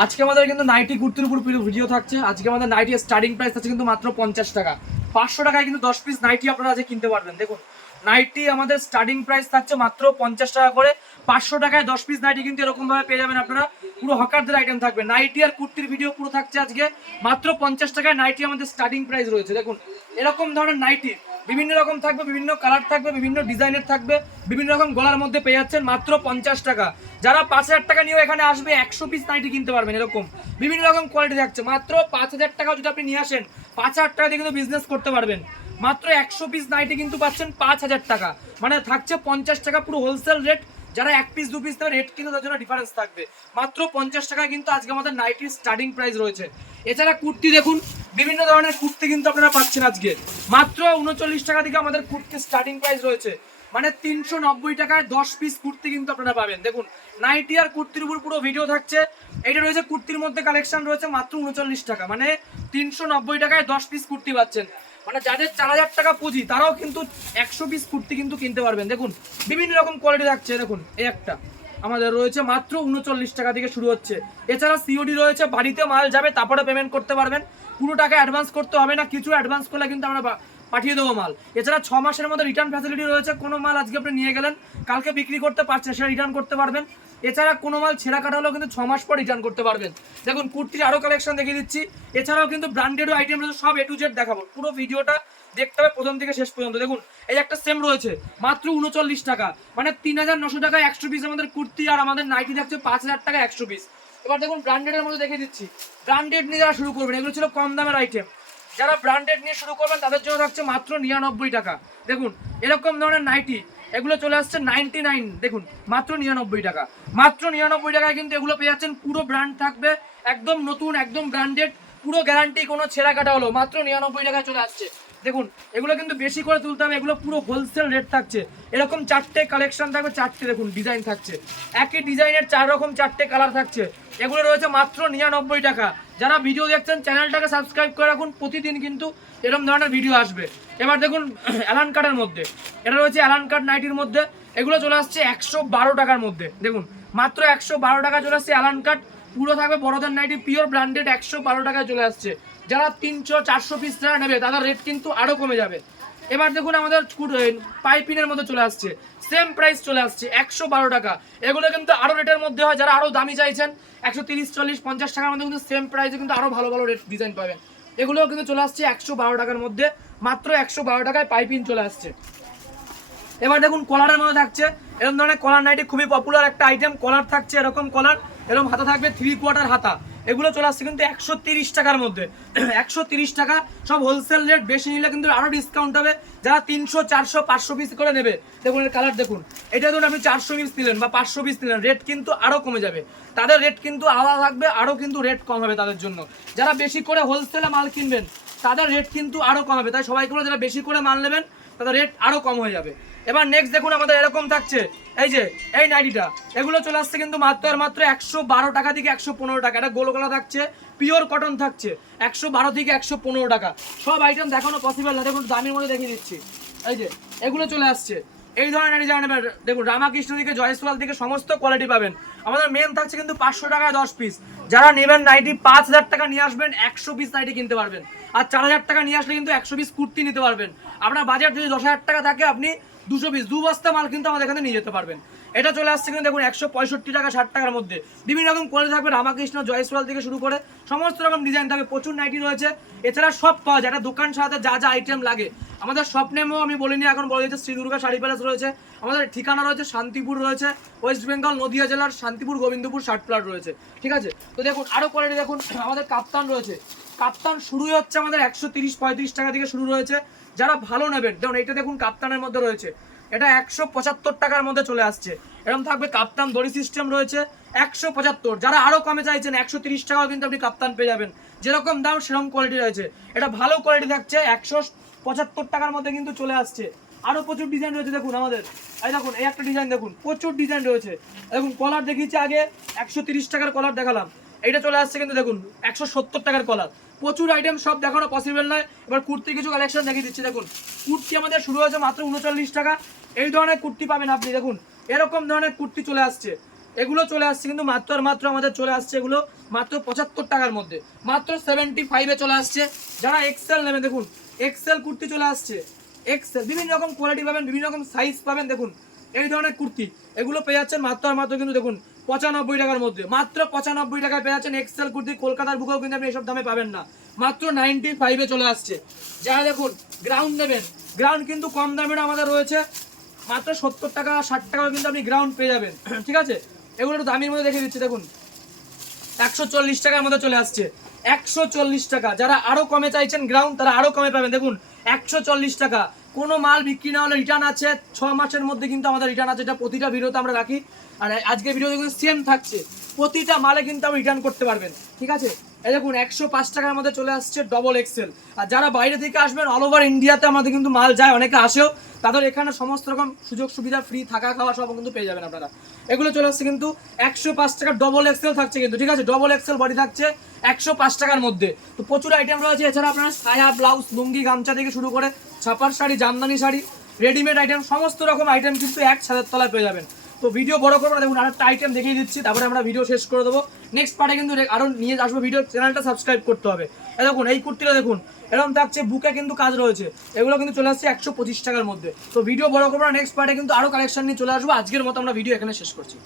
আজকে আমাদের কিন্তু নাইটি কুর্তির উপর পুরো ভিডিও থাকছে। আজকে আমাদের নাইটি স্টার্টিং প্রাইস আছে কিন্তু মাত্র পঞ্চাশ টাকা। পাঁচশো টাকায় কিন্তু দশ পিস নাইটি আপনারা আজকে কিনতে পারবেন। দেখুন, নাইটি আমাদের স্টার্টিং প্রাইস থাকছে মাত্র পঞ্চাশ টাকা করে। পাঁচশো টাকায় দশ পিস নাইটি কিন্তু এরকম ভাবে পেয়ে যাবেন আপনারা। পুরো হকারদের আইটেম থাকবে। নাইটি আর কুর্তির ভিডিও পুরো থাকছে আজকে। মাত্র পঞ্চাশ টাকায় নাইটি আমাদের স্টার্টিং প্রাইস রয়েছে। দেখুন, এরকম ধরনের নাইটি বিভিন্ন রকম থাকবে, বিভিন্ন কালার থাকবে, বিভিন্ন ডিজাইনের থাকবে, বিভিন্ন রকম গলার মধ্যে পেয়ে যাচ্ছেন মাত্র পঞ্চাশ টাকা। যারা পাঁচ হাজার টাকা নিয়েও এখানে আসবে, একশো পিস নাইটি কিনতে পারবেন এরকম। বিভিন্ন রকম কোয়ালিটি থাকছে। মাত্র পাঁচ হাজার টাকা যদি আপনি নিয়ে আসেন, পাঁচ হাজার টাকা দিয়ে কিন্তু বিজনেস করতে পারবেন। মাত্র একশো পিস নাইটি কিন্তু পাচ্ছেন পাঁচ হাজার টাকা। মানে থাকছে পঞ্চাশ টাকা পুরো হোলসেল রেট যারা এক পিস দু পিস নেবে রেট কিন্তু তার জন্য ডিফারেন্স থাকবে। মাত্র পঞ্চাশ টাকা কিন্তু আজকে আমাদের নাইটির স্টার্টিং প্রাইস রয়েছে। এছাড়া কুর্তি দেখুন বিভিন্ন ধরনের কুর্তি কিন্তু আপনারা পাচ্ছেন আজকে। মাত্র উনচল্লিশ টাকা থেকে আমাদের কুর্তির স্টার্টিং প্রাইস রয়েছে। মানে তিনশো নব্বই টাকায় দশ পিস কুর্তি কিন্তু আপনারা পাবেন। দেখুন নাইটি আর কুর্তির উপর পুরো ভিডিও থাকছে। এটা রয়েছে কুর্তির মধ্যে কালেকশন রয়েছে মাত্র উনচল্লিশ টাকা। মানে তিনশো নব্বই টাকায় দশ পিস কুর্তি পাচ্ছেন। মানে যাদের চার হাজার টাকা পুঁজি, তারাও কিন্তু একশো পিস কুর্তি কিন্তু কিনতে পারবেন। দেখুন, বিভিন্ন রকম কোয়ালিটি থাকছে। দেখুন, এই একটা। আমাদের রয়েছে মাত্র উনচল্লিশ টাকা থেকে শুরু হচ্ছে। এছাড়া সিওডি রয়েছে বাড়িতে মাল যাবে, তারপরে পেমেন্ট করতে পারবেন। পুরো টাকা অ্যাডভান্স করতে হবে না, কিছু অ্যাডভান্স করলে কিন্তু আমরা পাঠিয়ে দেবো মাল। এছাড়া ছ মাসের মধ্যে রিটার্ন ফ্যাসিলিটি রয়েছে, কোনো মাল আজকে আপনি নিয়ে গেলেন, কালকে বিক্রি করতে পারছেন, সেটা রিটার্ন করতে পারবেন। এছাড়া কোনো মাল ছেঁড়া কাটা হলেও কিন্তু ছ মাস পর রিটার্ন করতে পারবেন। দেখুন, কুর্তির আরও কালেকশন দেখিয়ে দিচ্ছি। এছাড়াও কিন্তু ব্র্যান্ডেডও আইটেম রয়েছে, সব এ টু জেড দেখাবো। পুরো ভিডিওটা দেখতে হবে প্রথম থেকে শেষ পর্যন্ত। দেখুন, এই একটা সেম রয়েছে, মাত্র উনচল্লিশ টাকা। মানে তিন হাজার নশো টাকা একশো পিস আমাদের কুর্তি আর আমাদের নাইটি থাকছে পাঁচ হাজার টাকা একশো পিস এবার দেখুন ব্র্যান্ডেডের মধ্যে দেখিয়ে দিচ্ছি। ব্র্যান্ডেড নিয়ে যারা শুরু করবেন, এগুলো ছিল কম দামের আইটেম যারা ব্র্যান্ডেড নিয়ে শুরু করবেন, তাদের জন্য থাকছে মাত্র নিরানব্বই টাকা। দেখুন, এরকম ধরনের নাইটি এগুলো চলে আসছে নাইনটি নাইন দেখুন, মাত্র নিরানব্বই টাকা। মাত্র নিরানব্বই টাকায় কিন্তু এগুলো পেয়ে যাচ্ছেন, পুরো ব্র্যান্ড থাকবে, একদম নতুন, একদম ব্র্যান্ডেড পুরো গ্যারান্টি কোনো ছেঁড়া কাটা হলো, মাত্র নিরানব্বই টাকায় চলে আসছে। দেখুন, এগুলো কিন্তু বেশি করে তুলতে হবে, এগুলো পুরো হোলসেল রেট থাকছে। এরকম চারটে কালেকশন থাকবে, চারটে দেখুন ডিজাইন থাকছে। একই ডিজাইনের চার রকম, চারটে কালার থাকছে। এগুলো রয়েছে মাত্র নিরানব্বই টাকা। যারা ভিডিও দেখছেন চ্যানেলটাকে সাবস্ক্রাইব করে রাখুন, প্রতিদিন কিন্তু এরকম ধরনের ভিডিও আসবে। এবার দেখুন অ্যালান কার্ডের মধ্যে। এটা রয়েছে অ্যালান কার্ড নাইটির মধ্যে। এগুলো চলে আসছে একশো বারো টাকার মধ্যে। দেখুন, মাত্র একশো বারো টাকা চলে আসছে অ্যালান কার্ড পুরো থাকবে বড়দের নাইটি পিওর ব্র্যান্ডেড একশো বারো টাকায় চলে আসছে। যারা তিনশো, চারশো পিস যারা নেবে, তাদের রেট কিন্তু আরও কমে যাবে। এবার দেখুন আমাদের পাইপিনের মধ্যে চলে আসছে। সেম প্রাইস চলে আসছে, একশো বারো টাকা। এগুলো কিন্তু আরও রেটের মধ্যে হয়, যারা আরও দামি চাইছেন, একশো তিরিশ, চল্লিশ, পঞ্চাশ টাকার মধ্যে কিন্তু সেম প্রাইসে কিন্তু আরও ভালো ভালো রেট ডিজাইন পাবেন। এগুলোও কিন্তু চলে আসছে একশো বারো টাকার মধ্যে, মাত্র একশো বারো টাকায় পাইপিন চলে আসছে। এবার দেখুন কলারের মধ্যে থাকছে, এরকম ধরনের কলার নাইটি খুবই পপুলার একটা আইটেম কলার থাকছে এরকম কলার এরকম হাতা থাকবে থ্রি কোয়ার্টার হাতা। এগুলো চলে আসছে কিন্তু একশো তিরিশ টাকার মধ্যে। একশো তিরিশ টাকা, সব হোলসেল রেট বেশি নিলে কিন্তু আরও ডিসকাউন্ট হবে। যারা তিনশো, চারশো, পাঁচশো পিস করে নেবে, দেখুন কালার দেখুন। এটা ধরুন আপনি চারশো পিস নিলেন বা পাঁচশো পিস নিলেন রেট কিন্তু আরও কমে যাবে। তাদের রেট কিন্তু আলাদা থাকবে আরও কিন্তু রেট কম হবে তাদের জন্য। যারা বেশি করে হোলসেলে মাল কিনবেন, তাদের রেট কিন্তু আরও কম হবে। তাই সবাই করে যারা বেশি করে মাল নেবেন, তাদের রেট আরও কম হয়ে যাবে। এবার নেক্সট দেখুন আমাদের এরকম থাকছে। এই যে, এই নাইটিটা এগুলো চলে আসছে কিন্তু মাত্র আর মাত্র একশো বারো টাকা থেকে একশো পনেরো টাকা। এটা গোল গলা থাকছে পিওর কটন থাকছে, একশো বারো থেকে একশো পনেরো টাকা। সব আইটেম দেখানো পসিবল না, দেখুন দামের মধ্যে দেখিয়ে দিচ্ছি। এই যে, এগুলো চলে আসছে। এই ধরনের ডিজাইন দেখুন, রামাকৃষ্ণ থেকে, জয়সওয়াল থেকে সমস্ত কোয়ালিটি পাবেন। আমাদের মেন থাকছে কিন্তু পাঁচশো টাকায় দশ পিস যারা নেবেন নাইটি, পাঁচ হাজার টাকা নিয়ে আসবেন, একশো পিস নাইটি কিনতে পারবেন। আর চার হাজার টাকা নিয়ে আসলে কিন্তু একশো পিস কুর্তি নিতে পারবেন। আপনার বাজার যদি দশ হাজার টাকা থাকে, আপনি দুশো পিস দু বস্তা মাল কিন্তু আমাদের এখানে নিয়ে যেতে পারবেন। এটা চলে আসছে কিন্তু দেখুন, একশো পঁয়ষট্টি টাকা, ষাট টাকার মধ্যে। বিভিন্ন রকম কোয়ালিটি থাকবে, রামাকৃষ্ণ, জয়সওয়াল থেকে শুরু করে সমস্ত রকম ডিজাইন থাকবে, প্রচুর নাইটি রয়েছে। এছাড়া সব পাওয়া যায়, একটা দোকান সাথে যা যা আইটেম লাগে। আমাদের শপ নেমও আমি বলিনি, এখন বলে দিচ্ছি, শ্রী দুর্গা শাড়ি প্যালেস রয়েছে। আমাদের ঠিকানা রয়েছে, শান্তিপুর রয়েছে, ওয়েস্ট বেঙ্গল, নদিয়া জেলার শান্তিপুর, গোবিন্দপুর শার্ট প্লাট রয়েছে। ঠিক আছে? তো দেখুন আরও কোয়ালিটি দেখুন, আমাদের কাপ্তান রয়েছে। কাপ্তান শুরুই হচ্ছে আমাদের একশো তিরিশ, পঁয়ত্রিশ টাকা থেকে শুরু রয়েছে। যারা ভালো নেবেন, যেমন এইটা দেখুন কাপ্তানের মধ্যে রয়েছে। এটা একশো পঁচাত্তর টাকার মধ্যে চলে আসছে। এরকম থাকবে কাপ্তান দড়ি সিস্টেম রয়েছে, একশো পঁচাত্তর। যারা আরও কমে চাইছেন, একশো তিরিশ টাকাও কিন্তু আপনি কাপ্তান পেয়ে যাবেন। যেরকম দাম, সেরকম কোয়ালিটি রয়েছে। এটা ভালো কোয়ালিটি থাকছে, একশো পঁচাত্তর টাকার মধ্যে কিন্তু চলে আসছে। আরও প্রচুর ডিজাইন রয়েছে, দেখুন আমাদের। এই দেখুন, এই একটা ডিজাইন দেখুন, প্রচুর ডিজাইন রয়েছে। দেখুন কলার দেখিয়েছি আগে, একশো তিরিশ টাকার কলার দেখালাম। এইটা চলে আসছে কিন্তু দেখুন, একশো সত্তর টাকার কলার। প্রচুর আইটেম সব দেখানো পসিবল নয়। এবার কুর্তি কিছু কালেকশন দেখিয়ে দিচ্ছি, দেখুন। কুর্তি আমাদের শুরু হয়েছে মাত্র উনচল্লিশ টাকা। এই ধরনের কুর্তি পাবেন আপনি, দেখুন। এরকম ধরনের কুর্তি চলে আসছে। এগুলো চলে আসছে কিন্তু মাত্র আর মাত্র আমাদের চলে আসছে এগুলো মাত্র পঁচাত্তর টাকার মধ্যে। মাত্র সেভেন্টি ফাইভে চলে আসছে। যারা এক্সেল নেবে দেখুন এক্সেল কুর্তি চলে আসছে। এক্সেল বিভিন্ন রকম কোয়ালিটি পাবেন, বিভিন্ন রকম সাইজ পাবেন, দেখুন। এই ধরনের কুর্তি, এগুলো পেয়ে যাচ্ছেন মাত্র আর মাত্র কিন্তু, দেখুন পঁচানব্বই টাকার মধ্যে। মাত্র পঁচানব্বই টাকায় পেয়ে যাচ্ছেন এক্সেল কুর্তি, কলকাতার বুকেও কিন্তু আপনি এসব দামে পাবেন না। মাত্র নাইনটি ফাইভে চলে আসছে। যারা দেখুন গ্রাউন্ড নেবেন। গ্রাউন্ড কিন্তু কম দামের আমাদের রয়েছে। মাত্র সত্তর টাকা, ষাট টাকা কিন্তু আপনি গ্রাউন্ড পেয়ে যাবেন। ঠিক আছে? এগুলো একটু দামের মধ্যে দেখে দিচ্ছি, দেখুন। একশো চল্লিশ টাকার মধ্যে চলে আসছে। একশো চল্লিশ টাকা। যারা আরও কমে চাইছেন গ্রাউন্ড তারা আরও কমে পাবেন। দেখুন, একশো চল্লিশ টাকা। কোনো মাল বিক্রি না হলে রিটার্ন আছে। ছ মাসের মধ্যে কিন্তু আমাদের রিটার্ন আছে, এটা প্রতিটা ভিডিওতে আমরা রাখি। আর আজকে ভিডিওতে কিন্তু সেম থাকছে। প্রতিটা মালে কিন্তু আপনি রিটার্ন করতে পারবেন। ঠিক আছে? এই দেখুন, একশো পাঁচ টাকার মধ্যে চলে আসছে ডবল এক্সেল আর যারা বাইরে থেকে আসবেন অল ওভার ইন্ডিয়াতে আমাদের কিন্তু মাল যায়, অনেকে আসেও। তাদের এখানে সমস্ত রকম সুযোগ সুবিধা ফ্রি থাকা, খাওয়া সব কিন্তু পেয়ে যাবেন আপনারা। এগুলো চলে আসছে কিন্তু একশো পাঁচ টাকার ডবল এক্সেল থাকছে কিন্তু, ঠিক আছে? ডবল এক্সেল বডি থাকছে একশো পাঁচ টাকার মধ্যে। তো প্রচুর আইটেম রয়েছে। এছাড়া আপনারা সায়া ব্লাউজ লুঙ্গি, গামছা থেকে শুরু করে ছাপার শাড়ি, জামদানি শাড়ি রেডিমেড আইটেম সমস্ত রকম আইটেম কিন্তু এক ছাদের তলায় পেয়ে যাবেন। তো ভিডিও বড় করব না, দেখুন আরেকটা আইটেম দেখিয়ে দিচ্ছি, তারপরে আমরা ভিডিও শেষ করে দেবো। নেক্সট পার্টে কিন্তু আরও আরও নিয়ে আসব ভিডিও চ্যানেলটা সাবস্ক্রাইব করতে হবে। দেখুন, এই কুর্তিটা দেখুন, এরকম থাকছে বুকে কিন্তু কাজ রয়েছে। এগুলো কিন্তু চলে আসছে একশো পঁচিশ টাকার মধ্যে। তো ভিডিও বড় করব না নেক্সট পার্টে কিন্তু আরও কালেকশন নিয়ে চলে আসব। আজকের মতো আমরা ভিডিও এখানে শেষ করছি।